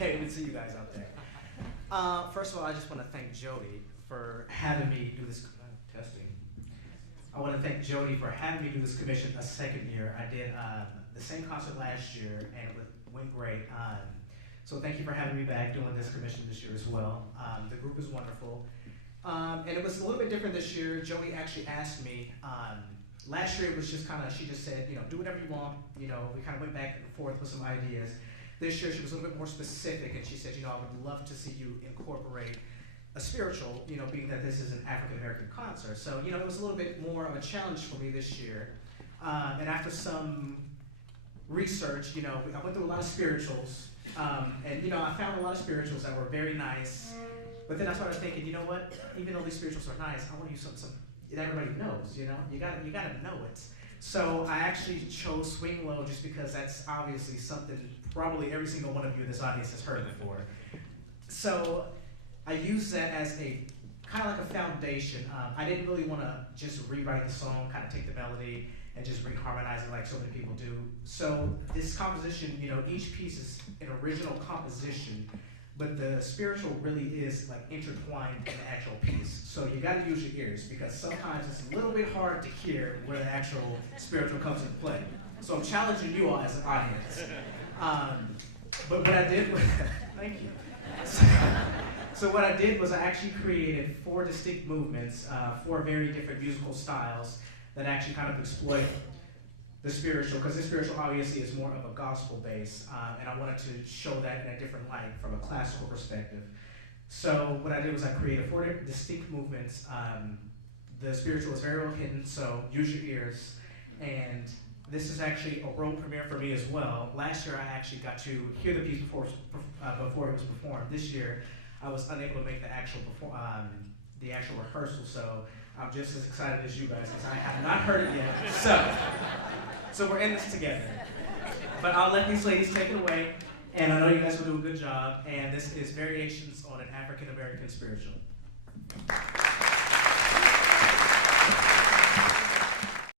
can't even see you guys out there. First of all, I just want to thank Jody for having me do this. Testing. I want to thank Jody for having me do this commission a second year. I did the same concert last year, and it went great. So thank you for having me back doing this commission this year as well. The group is wonderful. And it was a little bit different this year. Jody actually asked me, last year it was just kind of, she just said, do whatever you want. We kind of went back and forth with some ideas. This year she was a little bit more specific, and she said, I would love to see you incorporate a spiritual, being that this is an African-American concert. So, it was a little bit more of a challenge for me this year. And after some research, I went through a lot of spirituals. And, I found a lot of spirituals that were very nice. But then I started thinking, you know what? Even though these spirituals are nice, I want to use something that everybody knows, You gotta know it. So I actually chose Swing Low just because that's obviously something probably every single one of you in this audience has heard before. So I used that as a kind of like a foundation. I didn't really want to just rewrite the song, kind of take the melody and just reharmonize it like so many people do. So this composition, each piece is an original composition, but the spiritual really is like intertwined in the actual piece. So you got to use your ears because sometimes it's a little bit hard to hear where the actual spiritual comes into play. So I'm challenging you all as an audience. But what I did was, thank you. So what I did was I actually created 4 distinct movements, 4 very different musical styles that actually kind of exploit the spiritual, because the spiritual obviously is more of a gospel base, and I wanted to show that in a different light from a classical perspective. So what I did was I created 4 distinct movements. The spiritual is very well hidden, so use your ears. And this is actually a world premiere for me as well. Last year I actually got to hear the piece before it was performed. This year I was unable to make the actual rehearsal, so I'm just as excited as you guys because I have not heard it yet. So we're in this together. But I'll let these ladies take it away, and I know you guys will do a good job, and this is Variations on an African American Spiritual.